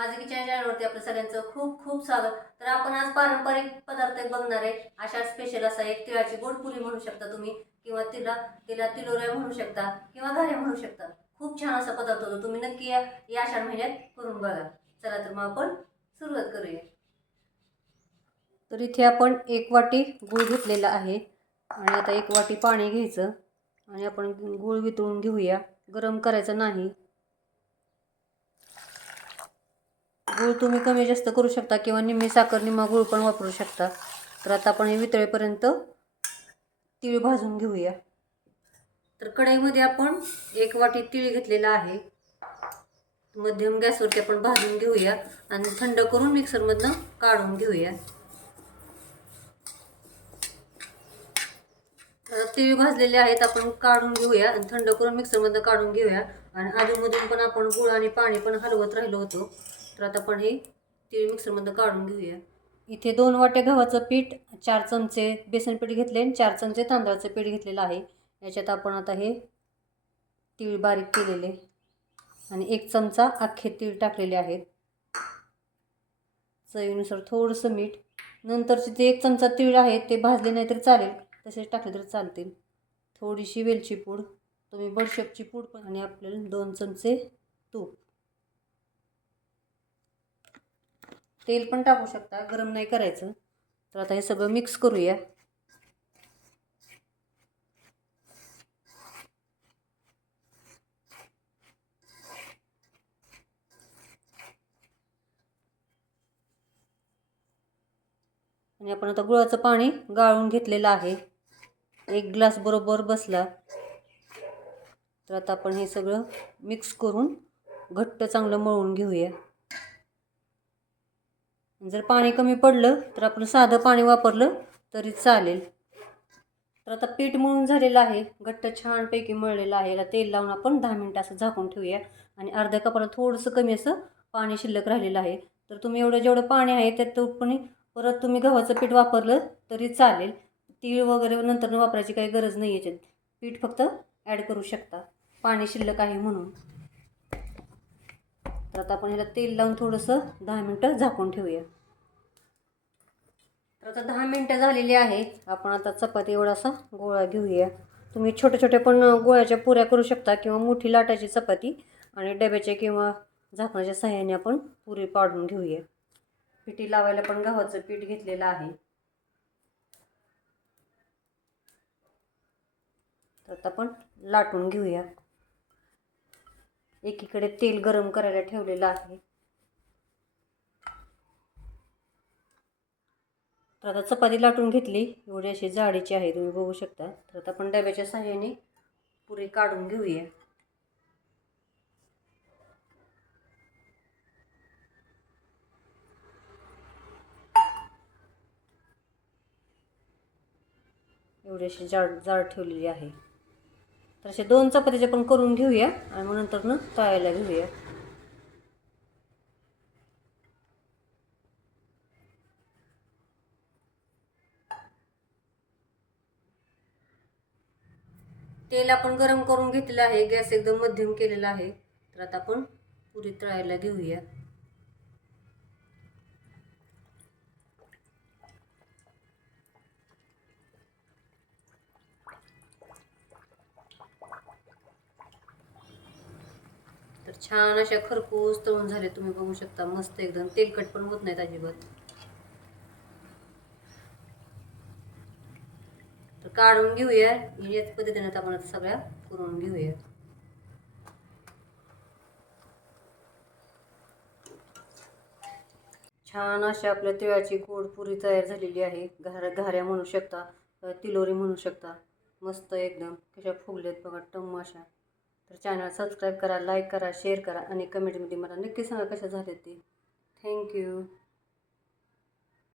माझं किचन चॅनलवरती आपलं सगळ्यांचं खूप खूप स्वागत. तर आपण आज पारंपरिक पदार्थ बघणार आहे. अशा स्पेशल असा एक तिळाची गोड पुरी म्हणू शकता तुम्ही किंवा तिला तिला तिलोऱ्या म्हणू शकता किंवा घाऱ्या म्हणू शकता. खूप छान असा पदार्थ होतो. तुम्ही नक्की या या आषाढ महिन्यात करून बघा. चला तर मग आपण सुरुवात करूया. तर इथे आपण एक वाटी गूळ घेतलेला आहे. आणि आता एक वाटी पाणी घ्यायचं. आणि आपण गूळ वितळून घेऊया. गरम करायचं नाही. गूळ तुम्ही कमी जास्त करू शकता किंवा निम्मी साखर निम्मा गूळ पण वापरू शकता. तर आता आपण हे वितळेपर्यंत तीळ भाजून घेऊया. तर कढईमध्ये आपण एक वाटी तीळ घेतलेला आहे. मध्यम गॅसवरती आपण भाजून घेऊया आणि थंड करून मिक्सरमधनं काढून घेऊया. तीळ भाजलेले आहेत आपण काढून घेऊया आणि थंड करून मिक्सरमधनं काढून घेऊया. आणि अधूनमधून पण आपण गुळ आणि पाणी पण हलवत राहिलो होतो. तर आता आपण हे तीळ मिक्सरमधून काढून घेऊया. इथे दोन वाट्या गव्हाचं पीठ चार चमचे बेसन पीठ घेतले आणि चार चमचे तांदळाचं पीठ घेतलेलं आहे. याच्यात आपण आता हे तीळ बारीक केलेले आणि एक चमचा अख्खे तीळ टाकलेले आहेत. चवीनुसार थोडंसं मीठ नंतरचे ते एक चमचा तीळ आहे ते भाजले नाही तरी चालेल तसेच टाकले तरी चालतील. थोडीशी वेलची पूड तुम्ही बडशेपची पूड पण आणि आपल्याला दोन चमचे तूप. तेल पण टाकू शकता गरम नाही करायचं. तर आता हे सगळं मिक्स करूया. आणि आपण आता गुळाचं पाणी गाळून घेतलेलं आहे. एक ग्लास बरोबर बसला. तर आता आपण हे सगळं मिक्स करून घट्ट चांगलं मळून घेऊया. जर पाणी कमी पडलं तर आपण साधं पाणी वापरलं तरी चालेल. तर आता पीठ मळून झालेलं आहे. घट्ट छानपैकी मळलेलं आहे. याला तेल लावून आपण दहा मिनटं असं झाकून ठेवूया. आणि अर्ध्या कपाला थोडंसं कमी असं पाणी शिल्लक राहिलेलं आहे. तर तुम्ही एवढं जेवढं पाणी आहे त्यात पण परत तुम्ही गव्हाचं पीठ वापरलं तरी चालेल. तीळ वगैरे नंतर वापरायची काही गरज नाही याच्यात. पीठ फक्त ॲड करू शकता. पाणी शिल्लक आहे म्हणून. तर आता आपण ह्याला तेल लावून थोडंसं दहा मिनटं झाकून ठेवूया. तर आता दहा मिनटं झालेली आहे आपण आता चपाती एवढासा गोळा घेऊया. तुम्ही छोटे छोटे पण गोळ्याच्या पुऱ्या करू शकता किंवा मोठी लाटाची चपाती आणि डब्याच्या किंवा झाकणाच्या सहाय्याने आपण पुरी पाडून घेऊया. पिठी लावायला पण गव्हाचं पीठ घेतलेलं आहे. तर आता आपण लाटून घेऊया. एकीकडे तेल गरम करायला ठेवलेलं आहे. तर आता चपाती लाटून घेतली. एवढी अशी जाडीची आहे तुम्ही बघू शकता. तर आता आपण डब्याच्या सहाय्याने पुरी काढून घेऊया. एवढी अशी जाड जाड ठेवलेली आहे. तर असे दोन चपातीचे पण करून घेऊया आणि मग नंतर न तळायला घेऊया. तेल आपण गरम करून घेतलेलं आहे. गॅस एकदम मध्यम केलेला आहे. तर आता आपण पुरी तळायला घेऊया. छान अशा खरपूस तळून झाले तुम्ही बघू शकता मस्त एकदम. तेलकट पण होत नाहीत अजिबात. तर काढून घेऊया. याच पद्धतीने आपण आता सगळ्या करून घेऊया. छान अशी आपल्या तिळाची गोड पुरी तयार झालेली आहे. घार घाऱ्या म्हणू शकता तिलोरी म्हणू शकता. मस्त एकदम. कशा फुगलेत बघा टम्म अशा. तर चॅनल सबस्क्राईब करा लाईक करा शेअर करा आणि कमेंटमध्ये मला नक्की सांगा कशा झाल्या ते. थँक्यू